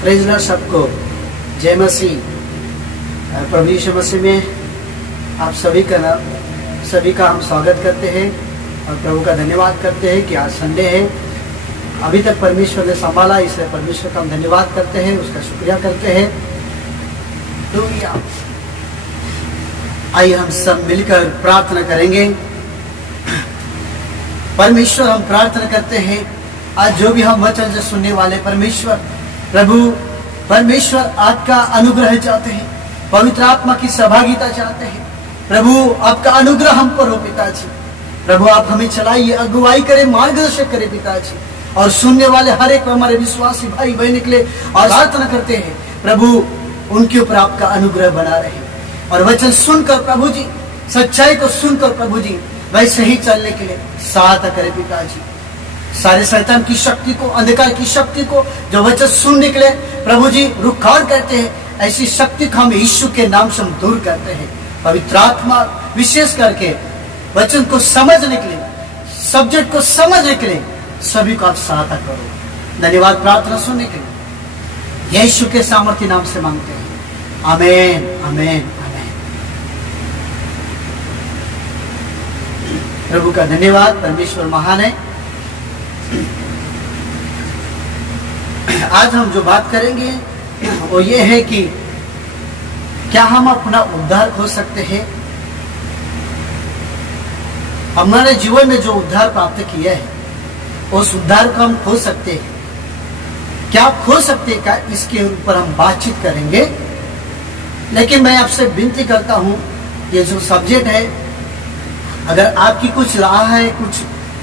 Praise Lord सबको जय मसीह। प्रभु यीशु मसीह में आप सभी का हम स्वागत करते हैं और प्रभु का धन्यवाद करते हैं कि आज संडे है। अभी तक परमेश्वर ने संभाला, इसलिए परमेश्वर का हम धन्यवाद करते हैं, उसका शुक्रिया करते हैं। दुनिया आइए हम सब मिलकर प्रार्थना करेंगे। परमेश्वर, हम प्रार्थना करते हैं आज जो भी हम वचन से सुनने वाले परमेश्वर, प्रभु परमेश्वर आपका अनुग्रह चाहते हैं, पवित्र आत्मा की सहभागिता चाहते हैं। प्रभु आपका अनुग्रह हम पर हो पिताजी। प्रभु आप हमें चलाइए, अगुवाई करें, मार्गदर्शन करें पिताजी। और सुनने वाले हर एक हमारे विश्वासी भाई बहन निकले और प्रार्थना करते हैं प्रभु उनके ऊपर आपका अनुग्रह बना रहे। और वचन सुनकर प्रभु जी, सच्चाई को सुनकर प्रभु जी वैसे ही चलने के लिए सहायता करें पिताजी। सारे शैतान की शक्ति को, अंधकार की शक्ति को जो वचन सुनने के लिए प्रभु जी रुकावट करते हैं, ऐसी शक्ति को हम यीशु के नाम से हम दूर करते हैं। पवित्र आत्मा विशेष करके वचन को समझने के लिए, सब्जेक्ट को समझने के लिए सभी को आप सहायता करो। धन्यवाद प्रार्थना सुनने के लिए यीशु के सामर्थ्य नाम से मांगते हैं, आमीन आमीन आमीन। प्रभु का धन्यवाद, परमेश्वर महान है। आज हम जो बात करेंगे वो ये है कि क्या हम अपना उद्धार खो सकते हैं? हमारे जीवन में जो उद्धार प्राप्त किया है उस उद्धार को हम खो सकते हैं। क्या खो सकते हैं? क्या इसके ऊपर हम बातचीत करेंगे। लेकिन मैं आपसे विनती करता हूं, ये जो सब्जेक्ट है, अगर आपकी कुछ राह है, कुछ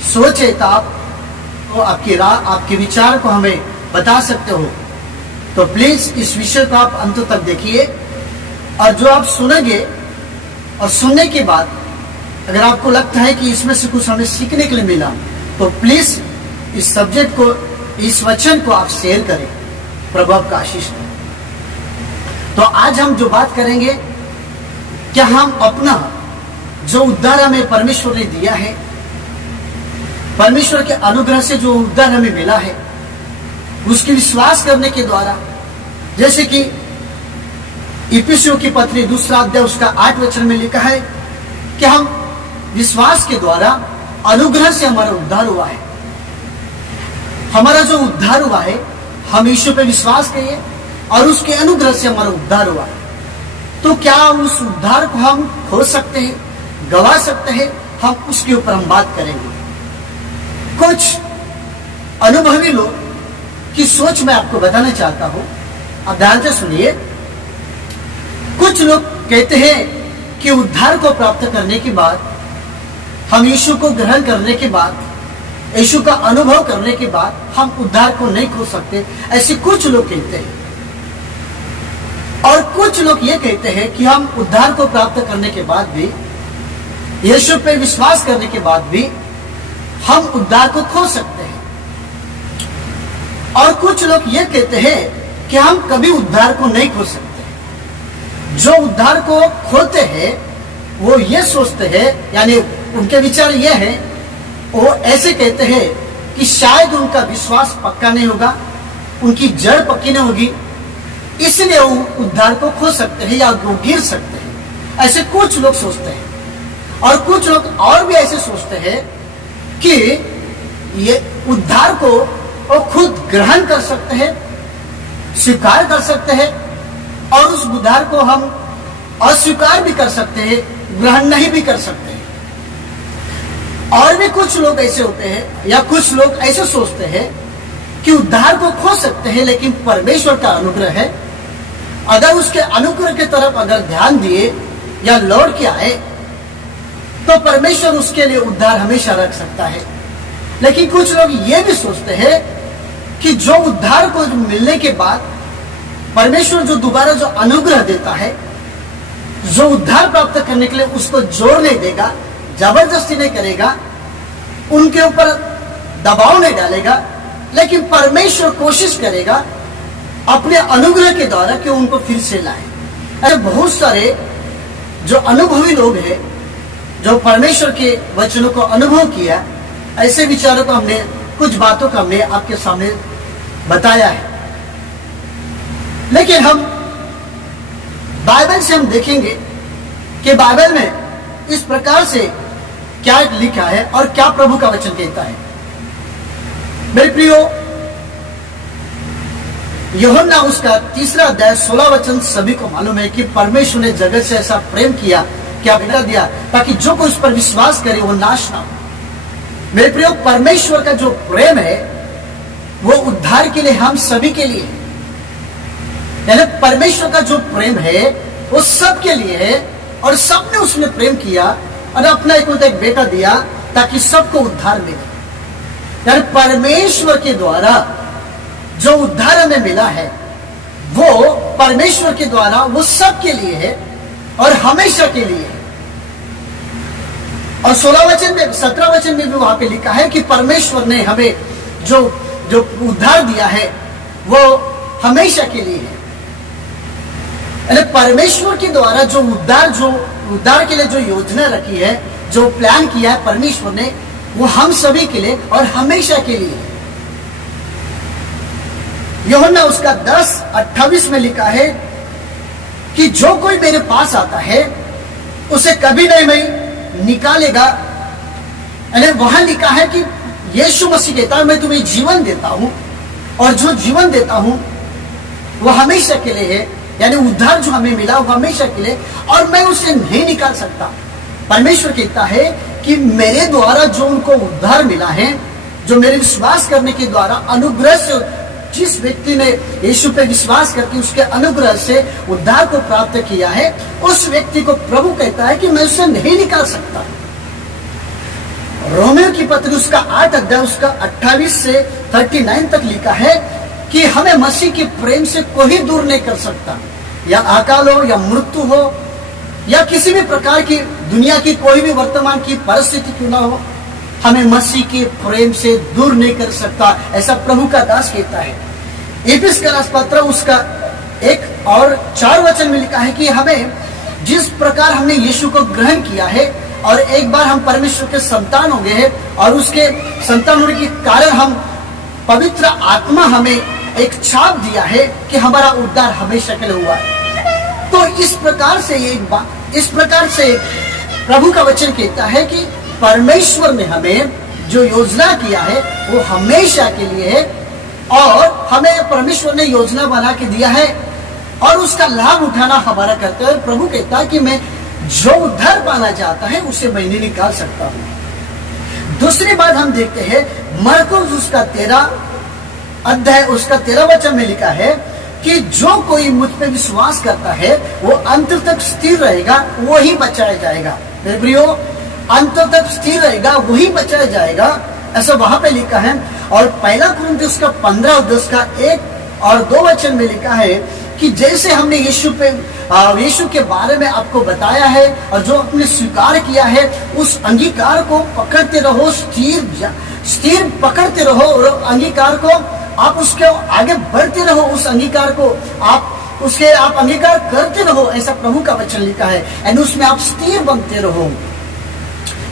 सोच है, तो आप तो आपकी राह, आपके विचार को हमें बता सकते हो। तो प्लीज इस विषय को आप अंत तक देखिए। और जो आप सुनेंगे और सुनने के बाद अगर आपको लगता है कि इसमें से कुछ हमें सीखने के लिए मिला, तो प्लीज इस सब्जेक्ट को, इस वचन को आप शेयर करें। प्रभु आपका आशीष दें। तो आज हम जो बात करेंगे, क्या हम अपना जो उद्धार हमें परमेश्वर ने दिया है, परमेश्वर के अनुग्रह से जो उद्धार हमें मिला है, उसकी विश्वास करने के द्वारा, जैसे कि इफिसियों की पत्री 2 अध्याय उसका 8 वचन में लिखा है कि हम विश्वास के द्वारा अनुग्रह से हमारा उद्धार हुआ है। हमारा जो उद्धार हुआ है, हम यीशु पे विश्वास करिए और उसके अनुग्रह से हमारा उद्धार हुआ है। तो क्या उस उद्धार को हम खो सकते हैं, गवा सकते हैं? हम उसके ऊपर हम बात करेंगे। कुछ अनुभवी लोग की सोच मैं आपको बताना चाहता हूं, आप ध्यान से सुनिए। कुछ लोग कहते हैं कि उद्धार को प्राप्त करने के बाद, हम यीशु को ग्रहण करने के बाद, यीशु का अनुभव करने के बाद हम उद्धार को नहीं खो सकते। ऐसे कुछ लोग कहते हैं। और कुछ लोग ये कहते हैं कि हम उद्धार को प्राप्त करने के बाद भी, यीशु पे विश्वास करने के बाद भी हम उद्धार को खो सकते हैं। और कुछ लोग ये कहते हैं कि हम कभी उद्धार को नहीं खो सकते। जो उद्धार को खोते हैं वो ये सोचते हैं, यानी उनके विचार ये है, वो ऐसे कहते हैं कि शायद उनका विश्वास पक्का नहीं होगा, उनकी जड़ पक्की नहीं होगी, इसलिए वो उद्धार को खो सकते हैं या वो गिर सकते हैं। ऐसे कुछ लोग सोचते हैं। और कुछ लोग और भी ऐसे सोचते हैं कि ये उद्धार को वो खुद ग्रहण कर सकते हैं, स्वीकार कर सकते हैं, और उस उद्धार को हम अस्वीकार भी कर सकते हैं, ग्रहण नहीं भी कर सकते हैं। और भी कुछ लोग ऐसे होते हैं, या कुछ लोग ऐसे सोचते हैं कि उद्धार को खो सकते हैं, लेकिन परमेश्वर का अनुग्रह है, अगर उसके अनुग्रह की तरफ अगर ध्यान दिए या लौट के आए तो परमेश्वर उसके लिए उद्धार हमेशा रख सकता है। लेकिन कुछ लोग ये भी सोचते हैं कि जो उद्धार को मिलने के बाद परमेश्वर जो दोबारा जो अनुग्रह देता है, जो उद्धार प्राप्त करने के लिए उसको जोर नहीं देगा, जबरदस्ती नहीं करेगा, उनके ऊपर दबाव नहीं डालेगा, लेकिन परमेश्वर कोशिश करेगा अपने अनुग्रह के द्वारा कि उनको फिर से लाए। ऐसे बहुत सारे जो अनुभवी लोग हैं, जो परमेश्वर के वचनों को अनुभव किया, ऐसे विचारों को हमने, कुछ बातों को हमने आपके सामने बताया है। लेकिन हम बाइबल से हम देखेंगे कि बाइबल में इस प्रकार से क्या लिखा है और क्या प्रभु का वचन कहता है। मेरे प्रियो, यूहन्ना उसका 3 अध्याय 16 वचन सभी को मालूम है कि परमेश्वर ने जगत से ऐसा प्रेम किया, क्या बेटा दिया, ताकि जो कोई उस पर विश्वास करे वो नाश ना हो। मेरे प्रियो, परमेश्वर का जो प्रेम है वो उद्धार के लिए, हम सभी के लिए, यानी परमेश्वर का जो प्रेम है वो सबके लिए है और सबने उसने प्रेम किया और अपना एक बेटा दिया ताकि सबको उद्धार मिले। यानी परमेश्वर के द्वारा जो उद्धार हमें मिला है वो परमेश्वर के द्वारा वो सबके लिए है और हमेशा के लिए है। और 16 वचन में, 17 वचन में भी वहां पे लिखा है कि परमेश्वर ने हमें जो उद्धार दिया है वो हमेशा के लिए है। यानी परमेश्वर के द्वारा जो उद्धार के लिए जो योजना रखी है, जो प्लान किया है परमेश्वर ने, वो हम सभी के लिए और हमेशा के लिए। यूहन्ना उसका 10:28 में लिखा है कि जो कोई मेरे पास आता है उसे कभी नहीं मैं निकालेगा। यानी वहां लिखा है कि यीशु मसीह कहता है मैं तुम्हें जीवन देता हूं और जो जीवन देता हूं वो हमेशा के लिए है। यानी उद्धार जो हमें मिला वो हमेशा के लिए और मैं उसे नहीं निकाल सकता। परमेश्वर कहता है कि मेरे द्वारा जो उनको उद्धार मिला है, जो मेरे विश्वास करने के द्वारा अनुग्रह से, जिस व्यक्ति ने यीशु पे विश्वास करके उसके अनुग्रह से उद्धार को प्राप्त किया है, उस व्यक्ति को प्रभु कहता है कि मैं उसे नहीं निकाल सकता। रोमियो की पत्री उसका 8 अध्याय उसका 28 से 39 तक लिखा है कि हमें मसीह के प्रेम से कोई दूर नहीं कर सकता। या अकाल हो या मृत्यु हो या किसी भी प्रकार की दुनिया की कोई भी वर्तमान की परिस्थिति क्यों ना हो, हमें मसीह के प्रेम से दूर नहीं कर सकता, ऐसा प्रभु का दास कहता है। इफिसियों पत्र उसका 1 और 4 वचन में लिखा है कि हमें जिस प्रकार हमने यीशु को ग्रहण किया है और एक बार हम परमेश्वर के संतान हो गए हैं और उसके संतान होने के कारण हम पवित्र आत्मा हमें एक छाप दिया है कि हमारा उद्धार हमेशा के लिए हुआ है। तो इस प्रकार से प्रभु का वचन कहता है कि परमेश्वर ने हमें जो योजना किया है वो हमेशा के लिए है और हमें परमेश्वर ने योजना बना के दिया है और उसका लाभ उठाना हमारा कर्तव्य है। प्रभु कहता है कि मैं जो उद्धार पाना चाहता है उसे मैं नहीं निकाल सकता हूं। दूसरी बात हम देखते हैं, मरकुस उसका 13 अध्याय उसका 13 वचन में लिखा है कि जो कोई मुझ पे विश्वास करता है वो अंत तक स्थिर रहेगा, वही बचाया जाएगा। मेरे प्रियो, अंत तक स्थिर रहेगा, वही बचाया जाएगा, ऐसा वहां पे लिखा है। और 1 कुरिन्थियों उसका 15:10 का 1 और 2 वचन में लिखा है कि जैसे हमने यीशु के बारे में आपको बताया है और जो आपने स्वीकार किया है उस अंगीकार को पकड़ते रहो, स्थिर पकड़ते रहो और अंगीकार को आप उसके आगे बढ़ते रहो, उस अंगीकार को आप अंगीकार करते रहो, ऐसा प्रभु का वचन लिखा है। एंड उसमें आप स्थिर बनते रहो।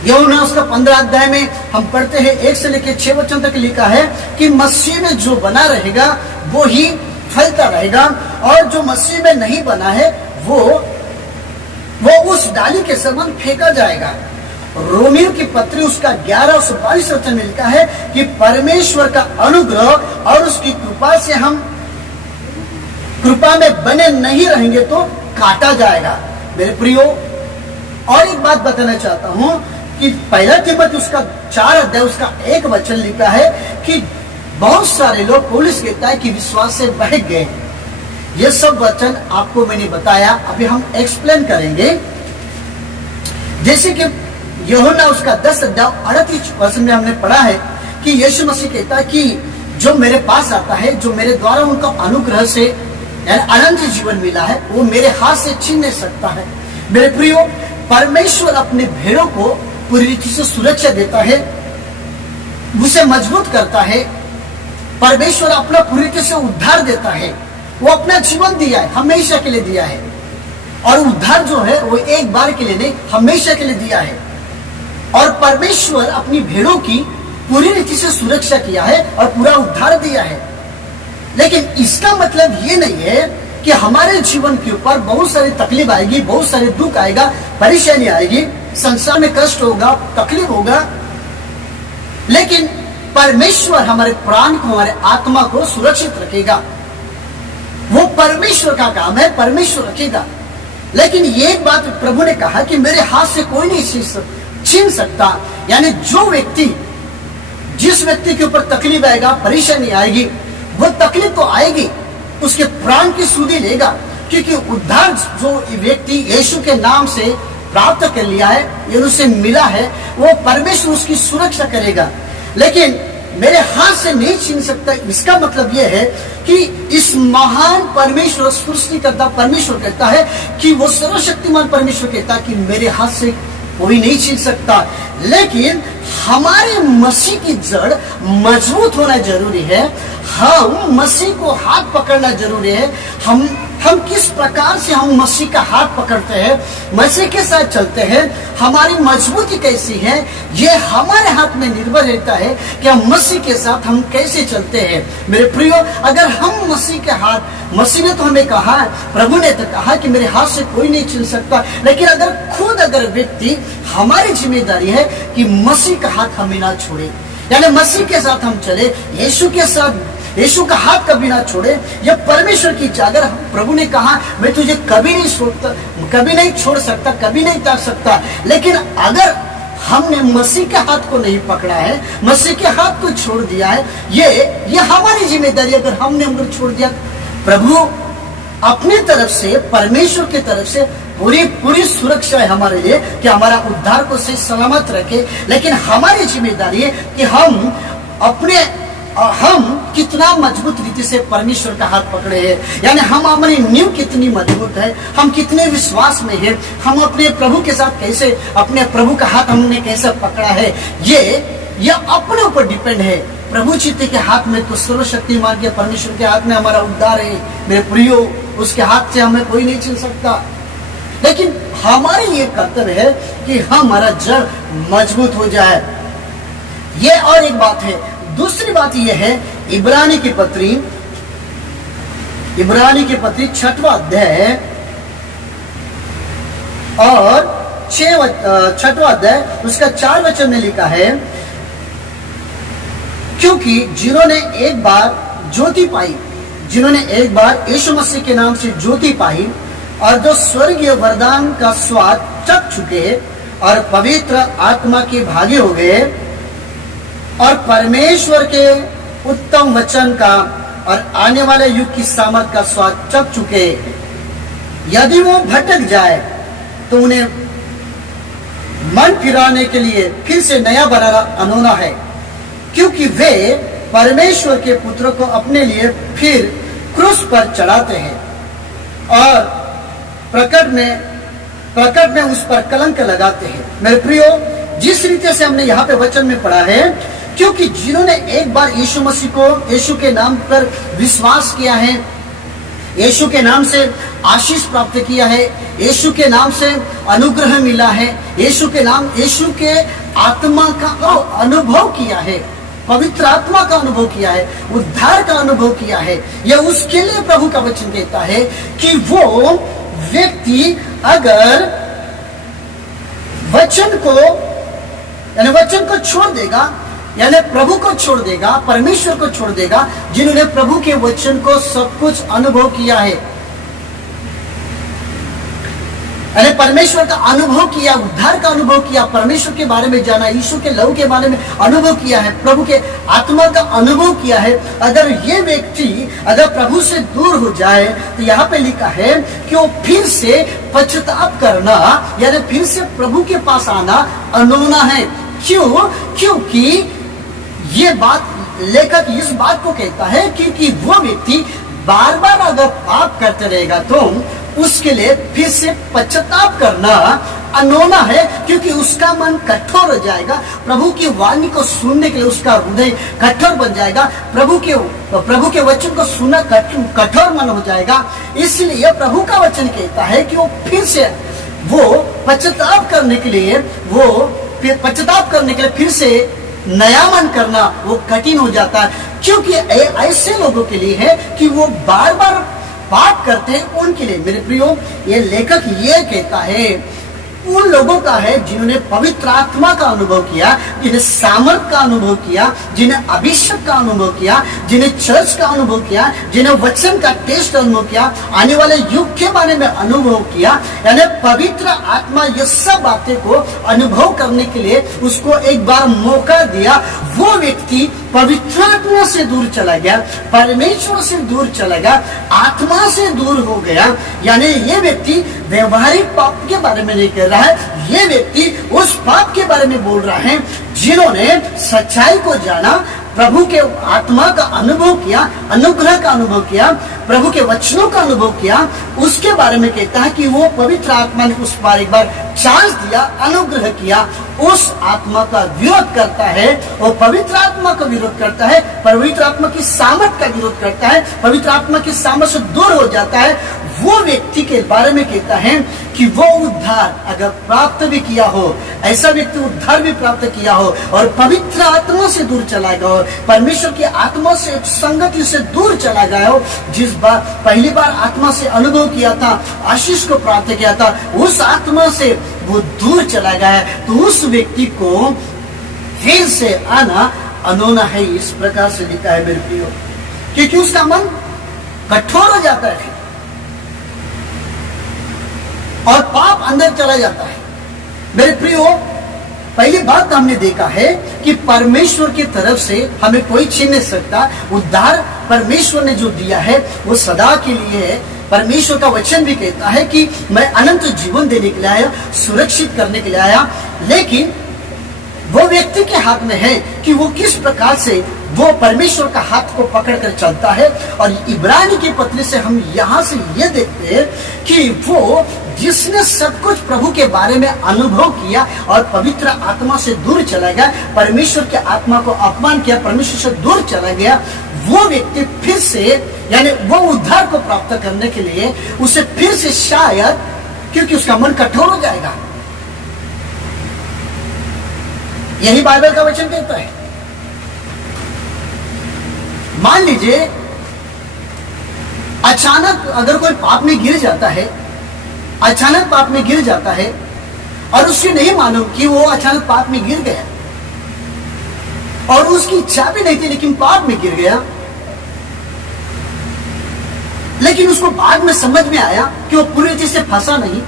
यूहन्ना उसका 15 अध्याय में हम पढ़ते हैं 1 से लेकर 6 वचन तक लिखा है कि मसीह में जो बना रहेगा वो ही फलता रहेगा और जो मसीह में नहीं बना है वो उस डाली के समान फेंका जाएगा। रोमियो की पत्री उसका 11 और 22 वचन में लिखा है कि परमेश्वर का अनुग्रह और उसकी कृपा से हम कृपा में बने नहीं रहेंगे तो काटा जाएगा। मेरे प्रियो, और एक बात बताना चाहता हूं कि 1 तिमोथी उसका 4 अध्याय उसका 1 वचन लिखा है कि बहुत सारे लोग, पौलुस कहता है कि विश्वास से बह गए। ये सब वचन आपको मैंने बताया, अभी हम एक्सप्लेन करेंगे। जैसे कि यूहन्ना उसका 10 अध्याय 38 वचन में हमने पढ़ा है कि यीशु मसीह कहता है कि जो मेरे पास आता है, जो मेरे द्वारा उनका अनुग्रह से अनंत जीवन मिला है, वो मेरे हाथ से छीन नहीं सकता है। मेरे प्रियो, परमेश्वर अपने भेड़ों को पूरी रीति से सुरक्षा देता है, उसे मजबूत करता है। परमेश्वर अपना पूरी रीति से उद्धार देता है, वो अपना जीवन दिया है, हमेशा के लिए दिया है। और उद्धार जो है वो एक बार के लिए नहीं, हमेशा के लिए दिया है। और परमेश्वर अपनी भेड़ों की पूरी रीति से सुरक्षा किया है और पूरा उद्धार दिया है। लेकिन इसका मतलब ये नहीं है कि हमारे जीवन के ऊपर बहुत सारी तकलीफ आएगी, बहुत सारे दुख आएगा, परेशानी आएगी, संसार में कष्ट होगा, तकलीफ होगा, लेकिन परमेश्वर हमारे प्राण को, हमारे आत्मा को सुरक्षित रखेगा। वो परमेश्वर का काम है, परमेश्वर रखेगा। लेकिन ये एक बात प्रभु ने कहा कि मेरे हाथ से कोई नहीं छीन सकता। यानी जो व्यक्ति, जिस व्यक्ति के ऊपर तकलीफ आएगा, परेशानी आएगी, वो तकलीफ तो आएगी, उसके प्राण की सुधि लेगा, क्योंकि उद्धार जो व्यक्ति यीशु के नाम से प्राप्त कर लिया है, ये उसे मिला है, वो परमेश्वर उसकी सुरक्षा करेगा। लेकिन मेरे हाथ से नहीं छीन सकता, इसका मतलब यह है कि इस महान परमेश्वर, सृष्टिकर्ता परमेश्वर कहता है कि वो सर्वशक्तिमान परमेश्वर कहता है कि मेरे हाथ से कोई नहीं छीन सकता। लेकिन हमारे मसीह की जड़ मजबूत होना जरूरी है। हम मसीह को हाथ पकड़ना जरूरी है। हम किस प्रकार से हम मसीह का हाथ पकड़ते हैं, मसीह के साथ चलते हैं, हमारी मजबूती कैसी है, ये हमारे हाथ में निर्भर रहता है कि हम मसीह के साथ हम कैसे चलते हैं। मेरे प्रियो, अगर हम मसीह के हाथ, मसीह ने तो हमें कहा, प्रभु ने तो कहा कि मेरे हाथ से कोई नहीं छीन सकता, लेकिन अगर व्यक्ति, हमारी जिम्मेदारी है कि मसीह का हाथ हमें ना छोड़े, यानी मसीह के साथ हम चले, यीशु के साथ, यीशु का हाथ कभी ना छोड़े। यह परमेश्वर की इच्छा। अगर प्रभु ने कहा मैं तुझे कभी नहीं छोड़ता, कभी नहीं छोड़ सकता, कभी नहीं त्याग सकता, लेकिन अगर हमने मसीह के हाथ को नहीं पकड़ा है, मसीह के हाथ को छोड़ दिया है, ये हमारी जिम्मेदारी। अगर हमने छोड़ दिया, प्रभु अपनी तरफ से, परमेश्वर की तरफ से पूरी सुरक्षा है हमारे लिए कि हमारा उद्धार को सही सलामत रखे। लेकिन हमारी जिम्मेदारी है कि हम कितना मजबूत रीति से परमेश्वर का हाथ पकड़े हैं, यानी हमारी नींव कितनी मजबूत है, हम कितने विश्वास में हैं, हम अपने प्रभु के साथ कैसे, अपने प्रभु का हाथ हमने कैसे पकड़ा है, ये अपने ऊपर डिपेंड है। प्रभु चित्त के हाथ में तो सर्वशक्तिमान के परमेश्वर के हाथ में हमारा उद्धार है। मेरे प्रियो, उसके हाथ से हमें कोई नहीं छीन सकता। लेकिन हमारे ये कर्तव्य है कि हमारा जड़ मजबूत हो जाए। ये और एक बात है। दूसरी बात यह है, इब्रानी की पत्री 6वां अध्याय और 6वां अध्याय उसका 4 वचन में लिखा है, क्योंकि जिन्होंने एक बार ज्योति पाई, जिन्होंने एक बार यीशु मसीह के नाम से ज्योति पाई और जो स्वर्गीय वरदान का स्वाद चख चुके और पवित्र आत्मा के भागी हो गए और परमेश्वर के उत्तम वचन का और आने वाले युग की सामर्थ का स्वाद चख चुके, यदि वो भटक जाए तो उन्हें मन फिराने के लिए फिर से नया बनाना अनोना है, क्योंकि वे परमेश्वर के पुत्र को अपने लिए फिर क्रूस पर चढ़ाते हैं और प्रकट में उस पर कलंक लगाते हैं। मेरे प्रियो, जिस रीति से हमने यहाँ पे वचन में पढ़ा है, क्योंकि जिन्होंने एक बार यीशु मसीह को, यीशु के नाम पर विश्वास किया है, यीशु के नाम से आशीष प्राप्त किया है, यीशु के नाम से अनुग्रह मिला है, यीशु के आत्मा का अनुभव किया है, पवित्र आत्मा का अनुभव किया है, उद्धार का अनुभव किया है, यह उसके लिए प्रभु का वचन कहता है कि वो व्यक्ति अगर वचन को छोड़ देगा, यानी प्रभु को छोड़ देगा, परमेश्वर को छोड़ देगा, जिन्होंने प्रभु के वचन को सब कुछ अनुभव किया है, यानी परमेश्वर का अनुभव किया, उद्धार का अनुभव किया, परमेश्वर के बारे में जाना, यीशु के लहू के बारे में अनुभव किया है, प्रभु के आत्मा का अनुभव किया है। अगर ये व्यक्ति अगर प्रभु से दूर हो जाए तो यहाँ पे लिखा है कि वो फिर से पश्चाताप करना, यानी फिर से प्रभु के पास आना अनोना है। क्योंकि ये बात लेखक इस बात को कहता है क्योंकि वो व्यक्ति बार बार अगर पाप करते रहेगा तो उसके लिए फिर से पश्चाताप करना अनोना है, क्योंकि उसका मन कठोर हो जाएगा। प्रभु की वाणी को सुनने के लिए उसका हृदय कठोर बन जाएगा, प्रभु के वचन को सुनना कठोर मन हो जाएगा। इसलिए प्रभु का वचन कहता है कि वो फिर से पश्चाताप करने के लिए फिर से नया मन करना वो कठिन हो जाता है, क्योंकि ऐसे लोगों के लिए है कि वो बार बार पाप करते हैं उनके लिए। मेरे प्रियो, ये लेखक ये कहता है उन लोगों का है जिन्होंने पवित्र आत्मा का अनुभव किया, जिन्हें सामर्थ का अनुभव किया, जिन्हें अभिषेक का अनुभव किया, जिन्हें चर्च का अनुभव किया, जिन्हें वचन का टेस्ट अनुभव किया, आने वाले युग के बारे में अनुभव किया। यानी पवित्र आत्मा ये सब बातें को अनुभव करने के लिए उसको एक बार मौका दिया। वो व्यक्ति पवित्र आत्मा से दूर चला गया, परमेश्वर से दूर चला गया, आत्मा से दूर हो गया। यानी ये व्यक्ति व्यवहारिक पाप के बारे में नहीं कह रहा है, ये व्यक्ति उस पाप के बारे में बोल रहा है जिन्होंने सच्चाई को जाना, प्रभु के आत्मा का अनुभव किया, अनुग्रह का अनुभव किया, प्रभु के वचनों का अनुभव किया। उसके बारे में कहता है कि वो पवित्र आत्मा ने उस पर एक बार चांस दिया, अनुग्रह किया, उस आत्मा का विरोध करता है, वो पवित्र आत्मा का विरोध करता है, पवित्र आत्मा की सामर्थ का विरोध करता है, पवित्र आत्मा की सामर्थ से दूर हो जाता है। वो व्यक्ति के बारे में कहता है कि वो उद्धार अगर प्राप्त भी किया हो, ऐसा व्यक्ति उद्धार भी प्राप्त किया हो और पवित्र आत्मा से दूर चला गया हो, परमेश्वर की आत्मा से संगति से दूर चला गया हो, जिस बार पहली बार आत्मा से अनुभव किया था, आशीष को प्राप्त किया था, उस आत्मा से वो दूर चला गया है, तो उस व्यक्ति को फिर से आना अनोना है। इस प्रकार से लिखा है मेरे प्रियो, क्योंकि उसका मन कठोर हो जाता है और पाप अंदर चला जाता है। मेरे प्रियो, पहली बात हमने देखा है कि परमेश्वर की तरफ से हमें कोई छीन नहीं सकता। उद्धार परमेश्वर ने जो दिया है वो सदा के लिए है। परमेश्वर का वचन भी कहता है कि मैं अनंत जीवन देने के लिए आया, सुरक्षित करने के लिए आया। लेकिन वो व्यक्ति के हाथ में है कि वो किस प्रकार से वो परमेश्वर का हाथ को पकड़कर चलता है। और इब्रानी की पत्री से हम यहाँ से ये देखते हैं कि वो जिसने सब कुछ प्रभु के बारे में अनुभव किया और पवित्र आत्मा से दूर चला गया, परमेश्वर के आत्मा को अपमान किया, परमेश्वर से दूर चला गया, वो व्यक्ति फिर से यानी वो उद्धार को प्राप्त करने के लिए उसे फिर से शायद, क्योंकि उसका मन कठोर हो जाएगा, यही बाइबल का वचन कहता है। मान लीजिए अचानक अगर कोई पाप में गिर जाता है, अचानक पाप में गिर जाता है और उससे नहीं मालूम कि वो अचानक पाप में गिर गया और उसकी इच्छा भी नहीं थी, लेकिन पाप में गिर गया। लेकिन उसको बाद में समझ में आया कि वो पूरी तरह से फंसा नहीं,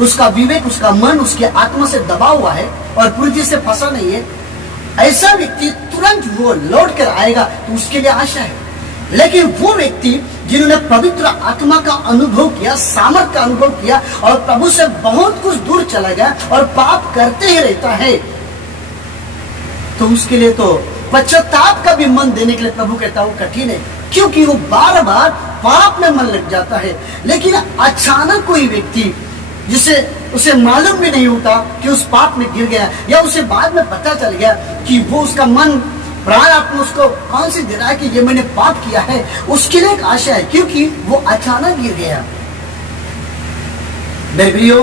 उसका विवेक, उसका मन, उसकी आत्मा से दबा हुआ है और पूरी तरह से फंसा नहीं है। ऐसा व्यक्ति तुरंत वो लौट कर आएगा तो उसके लिए आशा है। लेकिन वो व्यक्ति जिन्होंने पवित्र आत्मा का अनुभव किया, सामर्थ का अनुभव किया और प्रभु से बहुत कुछ दूर चला गया और पाप करते ही रहता है, तो उसके लिए तो पश्चाताप का भी मन देने के लिए प्रभु कहता है वो कठिन है, क्योंकि वो बार बार पाप में मन लग जाता है। लेकिन अचानक कोई व्यक्ति जिसे उसे मालूम भी नहीं होता कि उस पाप में गिर गया, या उसे बाद में पता चल गया कि वो उसका मन प्राण आत्मा उसको कौन सी दे रहा है कि ये मैंने पाप किया है, उसके लिए एक आशा है, क्योंकि वो अचानक गिर गया। मेरे प्रियो,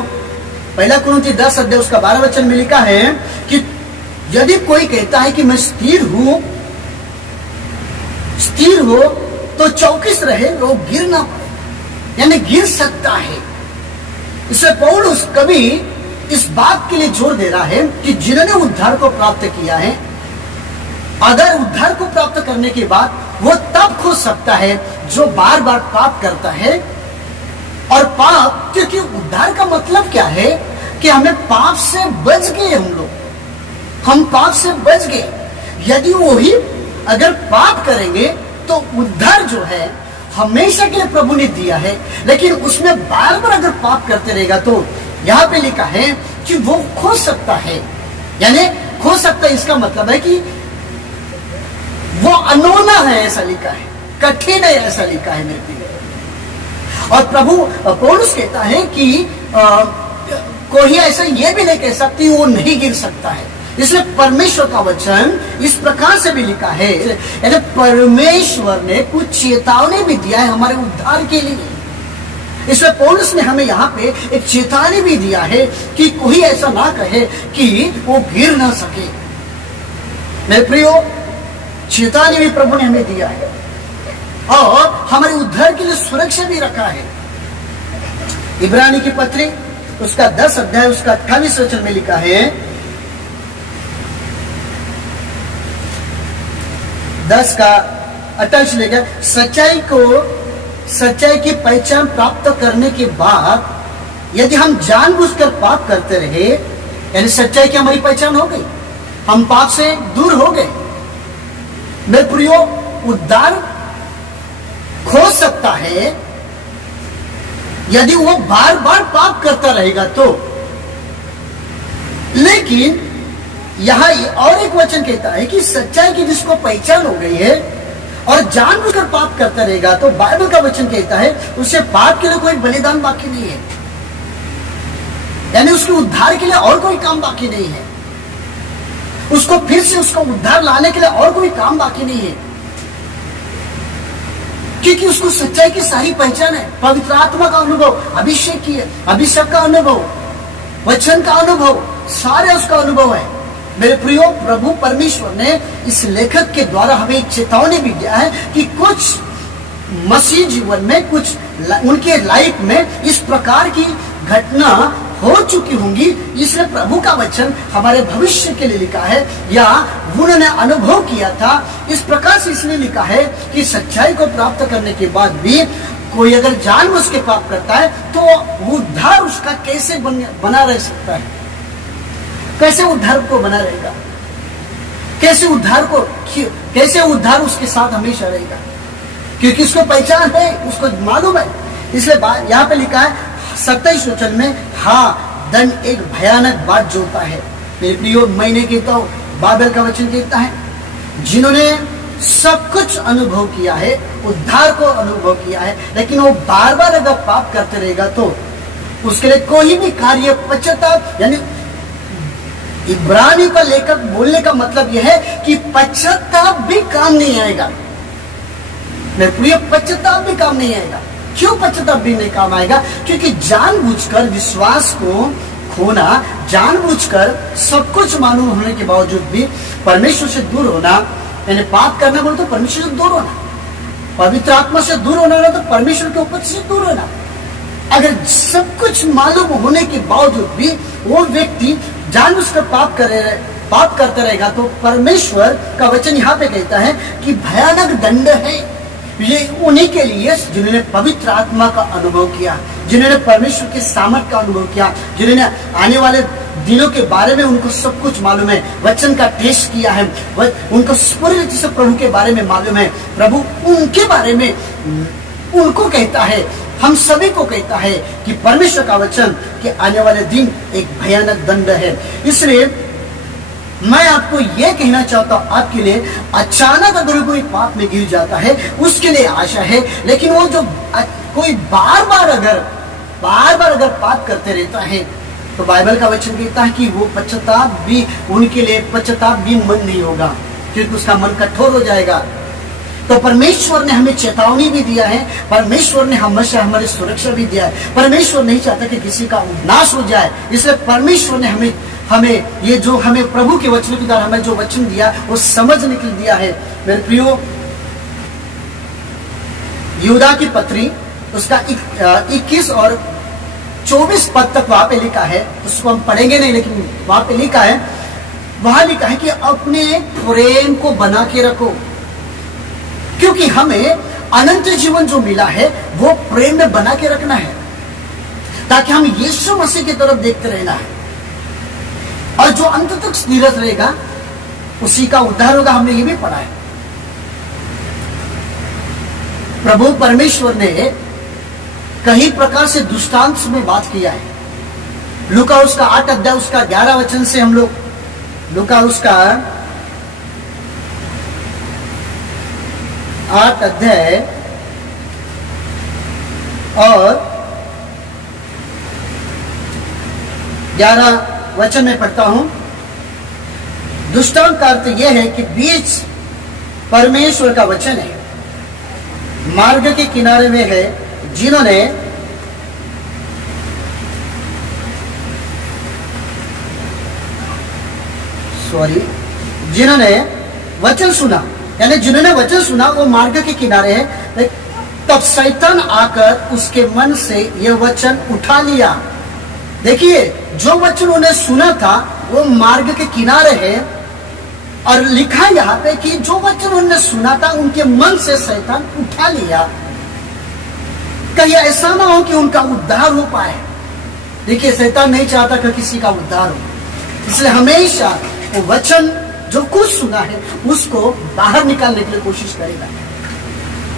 पहला कुरिन्थी 10 अध्याय उसका 12 वचन में लिखा है कि यदि कोई कहता है कि मैं स्थिर हो तो चौकस रहे, वो गिर ना पड़े, यानी गिर सकता है। इसलिए पौलुस कभी इस बात के लिए जोर दे रहा है कि जिन्होंने उद्धार को प्राप्त किया है, अगर उद्धार को प्राप्त करने के बाद वो तब खोज सकता है जो बार बार पाप करता है। और पाप, क्योंकि उद्धार का मतलब क्या है कि हमें पाप से बच गए, हम पाप से बच गए। यदि वही अगर पाप करेंगे तो उद्धार जो है हमेशा के लिए प्रभु ने दिया है, लेकिन उसमें बार बार अगर पाप करते रहेगा तो यहाँ पे लिखा है कि वो खो सकता है। यानी खो सकता है, इसका मतलब है कि वो अनोना है, ऐसा लिखा है, कठिन है, ऐसा लिखा है मेरे प्रिय। और प्रभु पौलुस कहता है कि कोई ऐसा ये भी नहीं कह सकती वो नहीं गिर सकता है। इसलिए परमेश्वर का वचन इस प्रकार से भी लिखा है, यानी परमेश्वर ने कुछ चेतावनी भी दिया है हमारे उद्धार के लिए। इसलिए पौलुस ने हमें यहाँ पे एक चेतावनी भी दिया है कि कोई ऐसा ना कहे कि वो गिर ना सके। मेरे प्रियो, चेतावनी भी प्रभु ने हमें दिया है। और हमारे उद्धार के लिए सुरक्षा भी रखा है। इब्रानी की पत्री उसका 10 अध्याय उसका 28 वचन में लिखा है, 10 का 28 लेकर, सच्चाई की पहचान प्राप्त करने के बाद यदि हम जानबूझकर पाप करते रहे, यानी सच्चाई की हमारी पहचान हो गई, हम पाप से दूर हो गए। मेरे प्रियो, उद्धार खो सकता है यदि वो बार बार पाप करता रहेगा तो। लेकिन यहां और एक वचन कहता है कि सच्चाई की जिसको पहचान हो गई है और जानबूझकर पाप करता रहेगा, तो बाइबल का वचन कहता है उससे पाप के लिए कोई बलिदान बाकी नहीं है, यानी उसके उद्धार के लिए और कोई काम बाकी नहीं है, उसको फिर से उसका उद्धार लाने के लिए और कोई काम बाकी नहीं है, क्योंकि उसको सच्चाई की सारी पहचान है। पवित्र आत्मा का अनुभव, अभिषेक का अनुभव, वचन का अनुभव, सारे उसका अनुभव है। मेरे प्रियो, प्रभु परमेश्वर ने इस लेखक के द्वारा हमें एक चेतावनी भी दिया है कि कुछ मसीह जीवन में, कुछ उनके लाइफ में इस प्रकार की घटना हो चुकी होंगी, इसलिए प्रभु का वचन हमारे भविष्य के लिए लिखा है, या उन्होंने अनुभव किया था। इस प्रकार से इसलिए लिखा है कि सच्चाई को प्राप्त करने के बाद भी कोई अगर जानबूझ के पाप करता है तो उद्धार उसका कैसे बना रह सकता है? कैसे उद्धार को बना रहेगा? कैसे उद्धार उसके साथ हमेशा रहेगा? क्योंकि उसको पहचान है, उसको मालूम है। इसलिए यहाँ पे लिखा है 27 वचन में, हाँ, दंड एक भयानक बात जोता है। मेरे प्रियो, मैंने कहता हूं, बाइबल का वचन कहता है, जिन्होंने सब कुछ अनुभव किया है, उद्धार को अनुभव किया है, लेकिन वो बार बार अगर पाप करते रहेगा तो उसके लिए कोई भी कार्य पश्चाताप, यानी इब्रानी का लेखक बोलने का मतलब यह है कि पश्चाताप भी काम नहीं आएगा। मेरे प्रिय, पश्चाताप भी काम नहीं आएगा। क्यों पश्चाताप भी नहीं काम आएगा? क्योंकि जानबूझकर विश्वास को खोना, जानबूझकर सब कुछ मालूम होने के बावजूद भी परमेश्वर से दूर होना, यानी पाप करना बोले तो परमेश्वर से दूर होना, पवित्र आत्मा से दूर होना तो परमेश्वर के ऊपर से दूर होना। अगर सब कुछ मालूम होने के बावजूद भी वो व्यक्ति जानबूझकर पाप करता रहेगा तो परमेश्वर का वचन यहाँ पे कहता है कि भयानक दंड है। ये उन्हीं के लिए जिन्होंने पवित्र आत्मा का अनुभव किया, जिन्होंने परमेश्वर के सामर्थ का अनुभव किया, जिन्होंने आने वाले दिनों के बारे में उनको सब कुछ मालूम है, वचन का टेस्ट किया है, उनको पूरी रीति से प्रभु के बारे में मालूम है। प्रभु उनके बारे में उनको कहता है, हम सभी को कहता है कि परमेश्वर का वचन कि आने वाले दिन एक भयानक दंड है। इसलिए मैं आपको यह कहना चाहता हूं, आपके लिए अचानक अगर कोई पाप में गिर जाता है उसके लिए आशा है, लेकिन वो जो कोई बार बार अगर पाप करते रहता है तो बाइबल का वचन कहता है कि वो उनके लिए पश्चाताप भी मन नहीं होगा, क्योंकि उसका मन कठोर हो जाएगा। तो परमेश्वर ने हमें चेतावनी भी दिया है, परमेश्वर ने हमेशा हमारी सुरक्षा भी दिया है। परमेश्वर नहीं चाहता कि किसी का नाश हो जाए, इसलिए परमेश्वर ने हमें ये जो हमें प्रभु के वचन के द्वारा हमें जो वचन दिया वो समझने के लिए दिया है। मेरे प्रियो, यूदा की पत्री उसका 21 और 24 पद तक वहां पे लिखा है, उसको हम पढ़ेंगे नहीं, लेकिन वहां पे लिखा है, वहां लिखा है कि अपने प्रेम को बना के रखो, क्योंकि हमें अनंत जीवन जो मिला है वो प्रेम में बना के रखना है, ताकि हम यीशु मसीह की तरफ देखते रहना है, और जो अंत तक निरत रहेगा उसी का उद्धार होगा। हमने ये भी पढ़ा है। प्रभु परमेश्वर ने कई प्रकार से दुष्टांत में बात किया है। लूका उसका 8 अध्याय उसका 11 वचन से हम लोग, लूका उसका 8 अध्याय और 11 वचन में पढ़ता हूं। दुष्टांत का अर्थ यह है कि बीच परमेश्वर का वचन है, मार्ग के किनारे में है, जिन्होंने वचन सुना, यानी जिन्होंने वचन सुना वो मार्ग के किनारे है, तब शैतान आकर उसके मन से यह वचन उठा लिया। देखिए, जो वचन उन्हें सुना था वो मार्ग के किनारे है, और लिखा यहाँ पे कि जो वचन उन्होंने सुना था उनके मन से शैतान उठा लिया। कहीं ऐसा ना हो कि उनका उद्धार हो पाए। देखिए, शैतान नहीं चाहता कि किसी का उद्धार हो, इसलिए हमेशा वो वचन जो कुछ सुना है उसको बाहर निकालने के लिए कोशिश करेगा।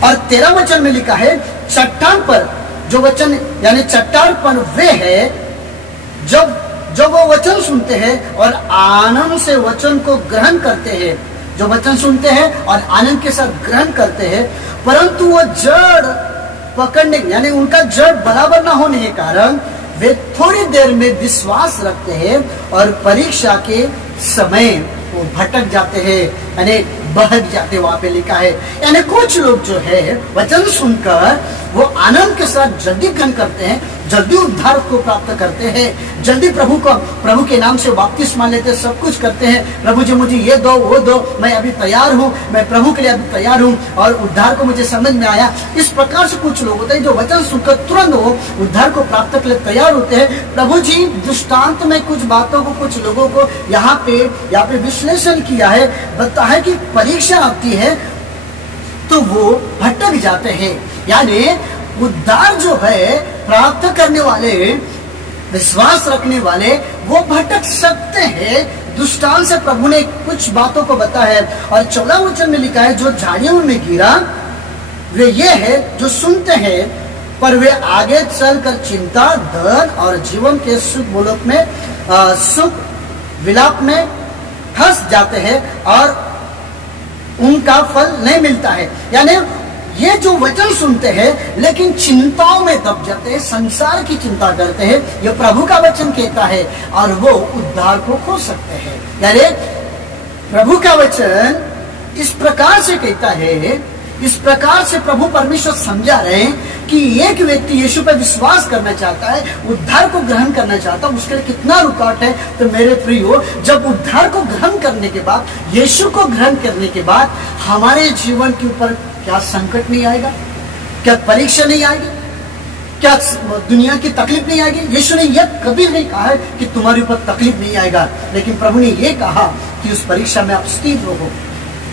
और 13 वचन में लिखा है, चट्टान पर जो वचन, यानी चट्टान पर वे है जब वो वचन सुनते हैं और आनंद से वचन को ग्रहण करते हैं, जो वचन सुनते हैं और आनंद के साथ ग्रहण करते हैं, परंतु वो जड़ पकड़ने, यानी उनका जड़ बराबर ना होने के कारण वे थोड़ी देर में विश्वास रखते हैं और परीक्षा के समय वो भटक जाते हैं, यानी बहक जाते। वहां पे लिखा है, यानी कुछ लोग जो है वचन सुनकर वो आनंद के साथ जल्दी ग्रहण करते हैं, जल्दी उद्धार को प्राप्त करते हैं, जल्दी प्रभु के नाम से बपतिस्मा लेते, सब कुछ करते हैं। प्रभु जी मुझे ये दो वो दो, मैं अभी तैयार हूँ, मैं प्रभु के लिए अभी तैयार हूँ, और उद्धार को मुझे समझ में आया। इस प्रकार से कुछ लोग होते हैं जो वचन सुनकर तुरंत वो उद्धार को प्राप्त के लिए तैयार होते हैं। प्रभु जी दृष्टांत में कुछ बातों को, कुछ लोगों को यहाँ पे विश्लेषण किया है, बताया है कि परीक्षा आती है तो वो भटक जाते हैं। यानी उद्धार जो है प्राप्त करने वाले, विश्वास रखने वाले, वो भटक सकते हैं। दृष्टांत से प्रभु ने कुछ बातों को बताया है। और 14 वचन में लिखा है, जो झाड़ियों में गिरा वे ये है जो सुनते हैं, पर वे आगे चलकर चिंता, धन और जीवन के सुख बोलक में, सुख विलाप में फंस जाते हैं और उनका फल नहीं मिलता है। यानी ये जो वचन सुनते हैं लेकिन चिंताओं में दब जाते हैं, संसार की चिंता करते हैं, ये प्रभु का वचन कहता है, और वो उद्धार को खो सकते हैं। यानी प्रभु का वचन इस प्रकार से कहता है, इस प्रकार से प्रभु परमेश्वर समझा रहे हैं कि एक व्यक्ति यीशु पर विश्वास करना चाहता है, उद्धार को ग्रहण करना चाहता है, उसके लिए कितना रुकावट है। तो मेरे प्रियो, जब उद्धार को ग्रहण करने के बाद, यीशु को ग्रहण करने के बाद हमारे जीवन के ऊपर क्या संकट नहीं आएगा? क्या परीक्षा नहीं आएगी? क्या दुनिया की तकलीफ नहीं आएगी? यीशु ने यह कभी नहीं कहा है कि तुम्हारे ऊपर तकलीफ नहीं आएगा, लेकिन प्रभु ने यह कहा कि उस परीक्षा में आप स्थिर रहो।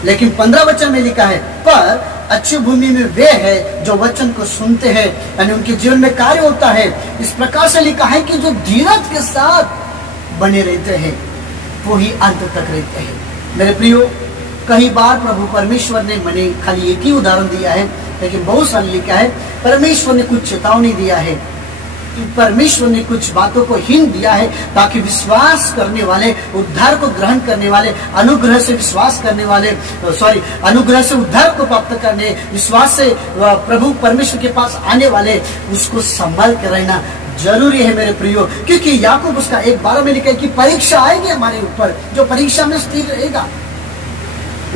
लेकिन 15 वचन में लिखा है, पर अच्छी भूमि में वे है जो वचन को सुनते हैं, यानी उनके जीवन में कार्य होता है। इस प्रकार से लिखा है कि जो धीरज के साथ बने रहते हैं वो ही अंत तक रहते हैं। मेरे प्रियो, कई बार प्रभु परमेश्वर ने, मैंने खाली एक ही उदाहरण दिया है, लेकिन बहुत सारे लिखा है, परमेश्वर ने कुछ चेतावनी दिया है, परमेश्वर ने कुछ बातों को हिंट दिया है, ताकि विश्वास करने वाले, उद्धार को ग्रहण करने वाले, अनुग्रह से विश्वास करने वाले, अनुग्रह से उद्धार को प्राप्त करने, विश्वास से प्रभु परमेश्वर के पास आने वाले, उसको संभाल कर रहना जरूरी है मेरे प्रियो। क्योंकि याकूब उसका 1:12 में लिखा है कि परीक्षा आएगी हमारे ऊपर, जो परीक्षा में स्थिर रहेगा।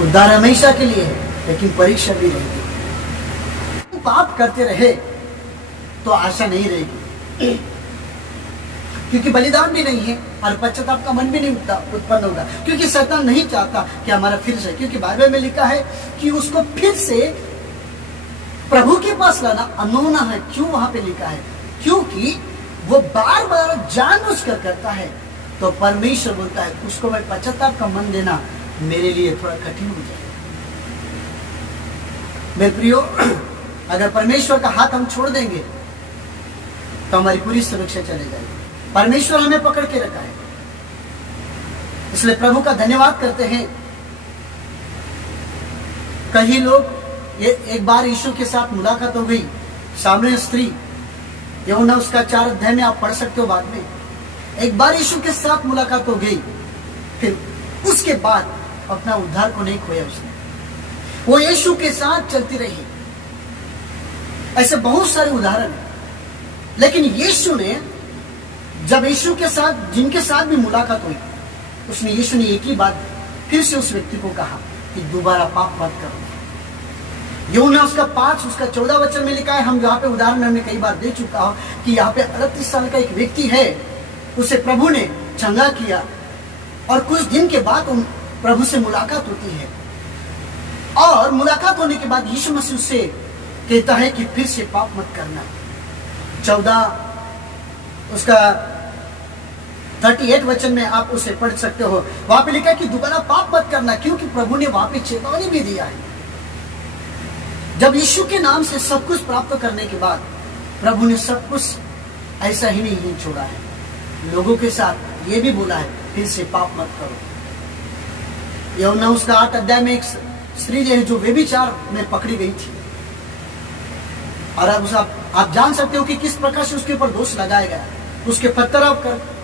उद्धार हमेशा के लिए है, लेकिन परीक्षा भी रहेगी। पाप करते रहे तो आशा नहीं रहेगी, क्योंकि बलिदान भी नहीं है और पश्चाताप का मन भी नहीं उत्पन्न होगा, क्योंकि शैतान नहीं चाहता कि हमारा फिर से, क्योंकि बाइबल में लिखा है कि उसको फिर से प्रभु के पास लाना अनहोना है। क्यों वहां पे लिखा है? क्योंकि वो बार बार जानबूझकर करता है। तो परमेश्वर बोलता है उसको मैं पश्चाताप का मन देना मेरे लिए थोड़ा कठिन हो जाएगा। मेरे प्रियो, अगर परमेश्वर का हाथ हम छोड़ देंगे तो हमारी पूरी सुरक्षा चले जाएगी। परमेश्वर हमें पकड़ के रखा है, इसलिए प्रभु का धन्यवाद करते हैं। कई लोग, ये एक बार यीशु के साथ मुलाकात हो गई, सामने स्त्री, यूहन्ना उसका 4 अध्याय में आप पढ़ सकते हो बाद में। एक बार यीशु के साथ मुलाकात हो गई, फिर उसके बाद अपना उद्धार को नहीं खोया उसने, वो यीशु के साथ चलती रही। ऐसे बहुत सारे उदाहरण हैं। लेकिन यीशु ने, जब यीशु के साथ, जिनके साथ भी मुलाकात हुई, उसने, यीशु ने एक ही बात फिर से उस व्यक्ति को कहा कि दोबारा पाप मत करो। यूहन्ना उसका 5 उसका 14 वचन में लिखा है। हम यहाँ पे उदाहरण हमने कई बार दे चुका हूं कि यहाँ पे 38 साल का एक व्यक्ति है, उसे प्रभु ने चंगा किया और कुछ दिन के बाद प्रभु से मुलाकात होती है, और मुलाकात होने के बाद यीशु मसीह उससे कहता है कि फिर से पाप मत करना। 14 उसका 38 वचन में आप उसे पढ़ सकते हो। वहां पे लिखा है कि दोबारा पाप मत करना, क्योंकि प्रभु ने वहां पे चेतावनी भी दिया है। जब यीशु के नाम से सब कुछ प्राप्त करने के बाद प्रभु ने सब कुछ ऐसा ही नहीं छोड़ा है, लोगों के साथ ये भी बोला है फिर से पाप मत करो। यूहन्ना उसका 8 अध्याय में एक स्त्री जो व्यभिचार में पकड़ी गई थी, और अब आप जान सकते हो कि किस प्रकार से उसके ऊपर दोष लगाया गया। उसके पथराव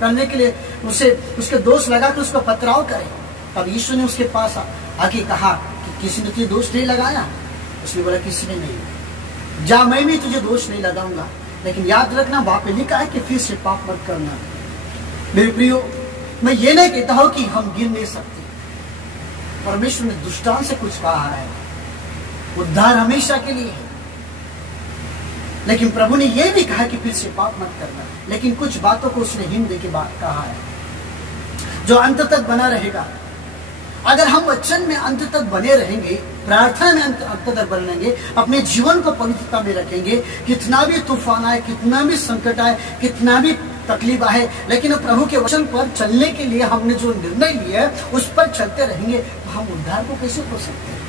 करने के लिए उसे उसके दोष लगा के उसका पथराव करे। तब यीशु ने उसके पास आके कहा कि किसी ने तुझे दोष नहीं लगाया? उसने बोला किसी ने नहीं। जा, मैं भी तुझे दोष नहीं लगाऊंगा, लेकिन याद रखना वहां पे लिखा है कि फिर से पाप मत करना। मेरे प्रियो, मैं ये नहीं कहता हूं कि हम गिर नहीं सकते। परमेश्वर ने दुष्टान से कुछ कहा है, उद्धार हमेशा के लिए है, लेकिन प्रभु ने यह भी कहा कि फिर से पाप मत करना। लेकिन कुछ बातों को उसने हिंद के बाद कहा है जो अंत तक बना रहेगा। अगर हम वचन में अंत तक बने रहेंगे, प्रार्थना में अंत तक बने रहेंगे, अपने जीवन को पवित्रता में रखेंगे, कितना भी तूफान आए, कितना भी संकट आए, कितना भी तकलीफ आए, लेकिन प्रभु के वचन पर चलने के लिए हमने जो निर्णय लिया है उस पर चलते रहेंगे, तो हम उद्धार को कैसे हो सकते हैं?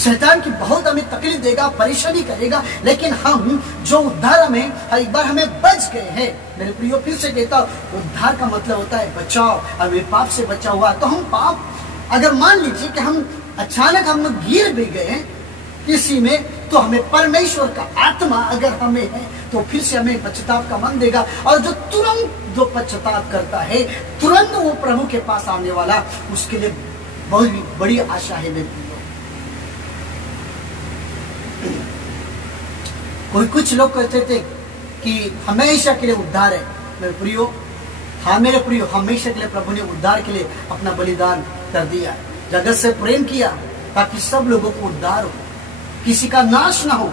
शैतान की बहुत हमें तकलीफ देगा, परेशानी करेगा, लेकिन हम जो उद्धार में एक बार हमें बच गए हैं। मेरे प्रियो, फिर से कहता हूं, उद्धार का मतलब होता है बचाव। हमें पाप से बचा हुआ, तो हम पाप, अगर मान लीजिए कि हम अचानक हम गिर भी गए किसी में, तो हमें परमेश्वर का आत्मा अगर हमें है तो फिर से हमें पश्चाताप का मन देगा। और जो तुरंत जो पश्चाताप करता है, तुरंत वो प्रभु के पास आने वाला, उसके लिए बहुत बड़ी आशा है। मेरे प्रियो, कुछ लोग कहते थे कि हमेशा के लिए उद्धार है। मेरे प्रियो, हाँ मेरे प्रियो, हमेशा के लिए प्रभु ने उद्धार के लिए अपना बलिदान कर दिया, जगत से प्रेम किया ताकि सब लोगों को उद्धार हो, किसी का नाश ना हो।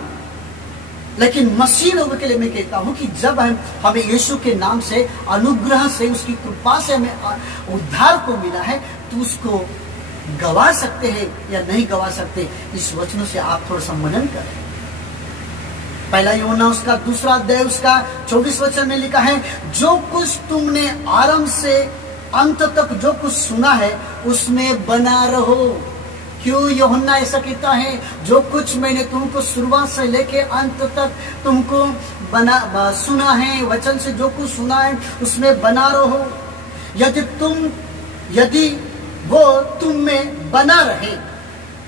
लेकिन मसीह लोगों के लिए मैं कहता हूं कि जब हमें यीशु के नाम से, अनुग्रह से, उसकी कृपा से हमें उद्धार को मिला है, तो उसको गवा सकते हैं या नहीं गवा सकते, इस वचनों से आप थोड़ा सा मनन करें। पहला यूहन्ना उसका 2 अध्याय उसका 24 वचन में लिखा है, जो कुछ तुमने आरंभ से अंत तक जो कुछ सुना है उसमें बना रहो। क्यों यूहन्ना ऐसा कहता है? जो कुछ मैंने तुमको शुरुआत से लेके अंत तक तुमको सुना है, वचन से जो कुछ सुना है उसमें बना रहो। यदि वो तुम में बना रहे,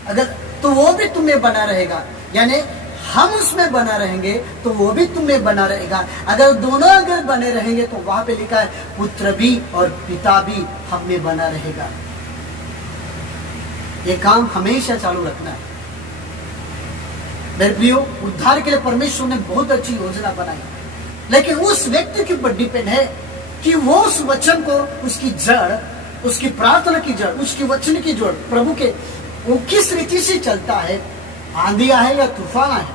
अगर, तो वो भी तुम में बना रहेगा। यानी हम उसमें बना रहेंगे तो वो भी तुम्हें बना रहेगा। अगर दोनों अगर बने रहेंगे तो वहां पे लिखा है पुत्र भी और पिता भी हम में बना रहेगा। ये काम हमेशा चालू रखना है। मेरे प्रियो, उद्धार के लिए परमेश्वर ने बहुत अच्छी योजना बनाई, लेकिन उस व्यक्ति के ऊपर डिपेंड है कि वो उस वचन को, उसकी जड़, उसकी प्रार्थना की जड़, उसकी वचन की जड़, प्रभु के, वो किस रीति से चलता है। आंधी है या तूफान है,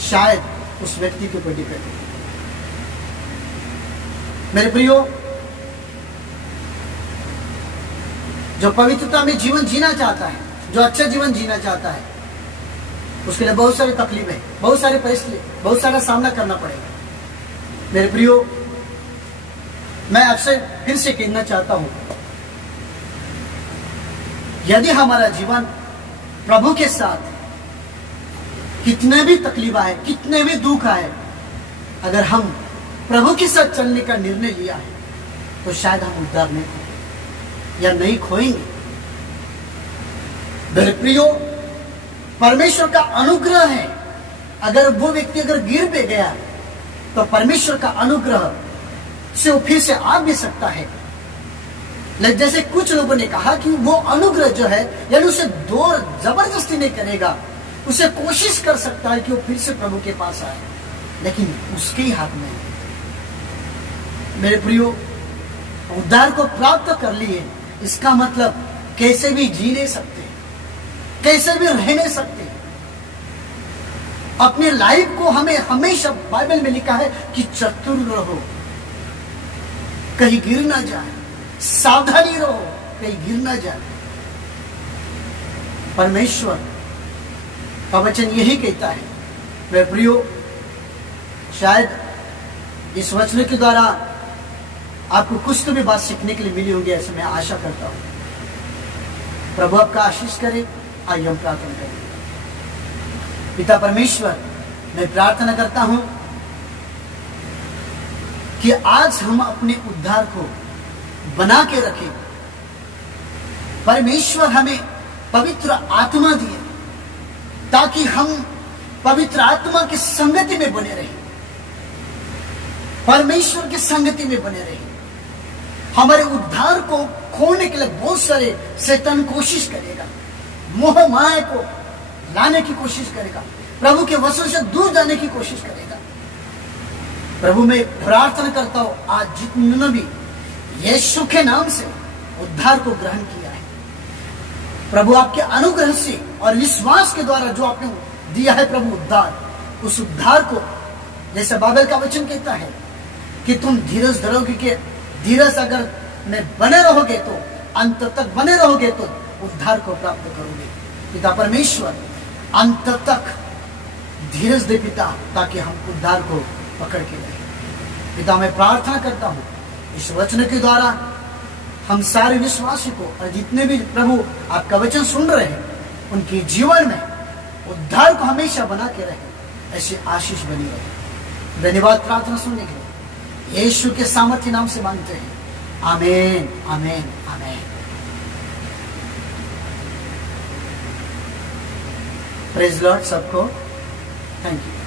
शायद उस व्यक्ति के ऊपर डिपेंड है। मेरे प्रियो, जो पवित्रता में जीवन जीना चाहता है, जो अच्छा जीवन जीना चाहता है, उसके लिए बहुत सारी तकलीफें, बहुत सारे परिस्थिति, बहुत सारा सामना करना पड़ेगा। मेरे प्रियो, मैं आपसे फिर से कहना चाहता हूं, यदि हमारा जीवन प्रभु के साथ कितने भी तकलीफ आए, कितने भी दुख आए, अगर हम प्रभु के साथ चलने का निर्णय लिया है, तो शायद हम उद्धार नहीं खोएंगे या नहीं खोएंगे। मेरे प्रियो, परमेश्वर का अनुग्रह है। अगर वो व्यक्ति अगर गिर पे गया, तो परमेश्वर का अनुग्रह से वो फिर से आ भी सकता है। लेकिन जैसे कुछ लोगों ने कहा कि वो अनुग्रह जो है, यानी उसे जोर जबरदस्ती नहीं करेगा, उसे कोशिश कर सकता है कि वो फिर से प्रभु के पास आए, लेकिन उसके ही हाथ में है। मेरे प्रियो, उद्धार को प्राप्त कर लिए, इसका मतलब कैसे भी जी नहीं सकते, कैसे भी रह नहीं सकते। अपने लाइफ को हमें हमेशा, बाइबल में लिखा है कि चतुर रहो, कहीं गिर ना जाए, सावधानी रहो, कहीं गिर ना जाए। परमेश्वर का वचन यही कहता है। वे प्रियो, शायद इस वचन के द्वारा आपको कुछ तो भी बात सीखने के लिए मिली होगी, ऐसे मैं आशा करता हूं। प्रभु आपका आशीष करे। आइए हम प्रार्थना करें। पिता परमेश्वर, मैं प्रार्थना करता हूं कि आज हम अपने उद्धार को बना के रखें। परमेश्वर हमें पवित्र आत्मा दिए ताकि हम पवित्र आत्मा की संगति में बने रहें, परमेश्वर की संगति में बने रहें। हमारे उद्धार को खोने के लिए बहुत सारे शैतान कोशिश करेगा, मोह माया को लाने की कोशिश करेगा, प्रभु के वचन से दूर जाने की कोशिश करेगा। प्रभु मैं प्रार्थना करता हूं, आज जितने भी यीशु के नाम से उद्धार को ग्रहण किया है, प्रभु आपके अनुग्रह से और विश्वास के द्वारा जो आपने दिया है प्रभु उद्धार, उस उद्धार को, जैसे बाइबल का वचन कहता है कि तुम धीरज धरोगे, कि धीरज अगर में बने रहोगे तो अंत तक बने रहोगे तो उद्धार को प्राप्त करोगे। पिता परमेश्वर, अंत तक धीरज दे पिता, ताकि हम उद्धार को पकड़ के रहें। पिता मैं प्रार्थना करता हूं इस वचन के द्वारा हम सारे विश्वासी को और जितने भी प्रभु आपका वचन सुन रहे हैं, उनके जीवन में उद्धार को हमेशा बना के रहे, ऐसी आशीष बनी रहे। धन्यवाद प्रार्थना सुनने के लिए यीशु के सामर्थ्य नाम से मांगते हैं। आमीन, आमीन, आमीन। प्रेज लॉर्ड सबको। Thank you.